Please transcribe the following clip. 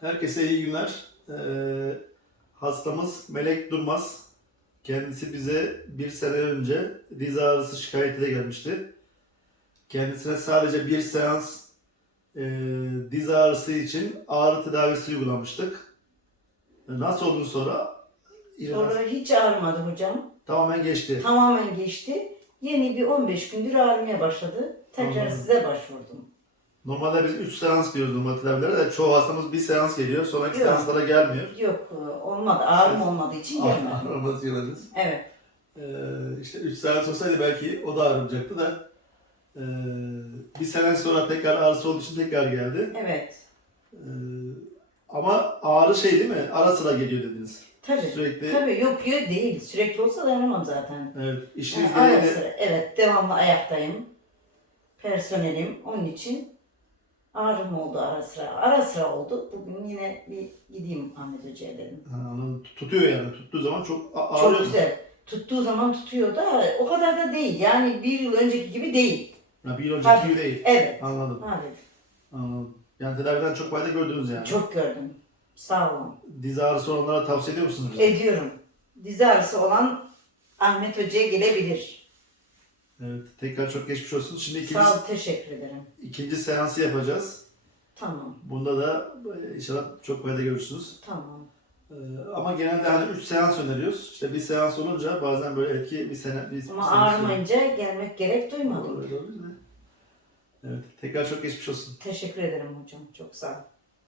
Herkese iyi günler. Ee, hastamız Melek Durmaz. Kendisi bize bir sene önce diz ağrısı şikayetiyle gelmişti. Kendisine sadece bir seans e, diz ağrısı için ağrı tedavisi uygulamıştık. E, Nasıl oldu sonra? İnanılmaz. Sonra hiç ağrımadı hocam. Tamamen geçti. Tamamen geçti. Yeni bir 15 gündür ağrımaya başladı. Tekrar Anladım. size başvurdum. Normalde biz 3 seans diyoruz normal tedavilere de çoğu hastamız bir seans geliyor. Sonraki Yok. seanslara gelmiyor. Yok e, olmadı. Ağrım olmadığı için gelmedi. Ağrıması yıladınız. Evet. Ee, işte 3 seans olsaydı belki o da ağrımayacaktı da ee, bir sene sonra tekrar ağrısı olduğu için tekrar geldi. Evet. Ee, ama ağrı şey değil mi? Ara sıra geliyor dediniz. Tabii. Sürekli Tabii yok yok değil. Sürekli olsa dayanamam zaten. evet işiniz Yani ara gereği sıra, evet devamlı ayaktayım. Personelim. Onun için ağrım oldu ara sıra. Ara sıra oldu. Bugün yine bir gideyim Ahmet Hoca'ya dedim. Ha, onu tutuyor yani. Tuttuğu zaman çok a- Çok ağrıyor. mu? güzel. Tuttuğu zaman tutuyor da o kadar da değil. Yani bir yıl önceki gibi değil. Ha, bir yıl önceki Hafif. gibi değil. Evet. Anladım. Abi Anladım. Yani tedaviden çok fayda gördünüz yani. çok gördüm. Sağ olun. Diz ağrısı olanlara tavsiye ediyor musunuz? Ediyorum. Diz ağrısı olan Ahmet Hoca'ya gelebilir. Evet. Tekrar çok geçmiş olsun. Şimdi ikinci, Sağ ol, teşekkür ederim. ikinci seansı yapacağız. Tamam, Bunda da e, inşallah çok fayda görürsünüz. tamam. Ee, ama genelde hani 3 seans öneriyoruz. İşte bir seans olunca bazen böyle etki bir sene bir, bir Ama sene sürüyor. ağrımayınca gelmek gerek duymadım. Öyle oluyor da. Evet. Tekrar çok geçmiş olsun. Teşekkür ederim hocam. Çok sağ ol.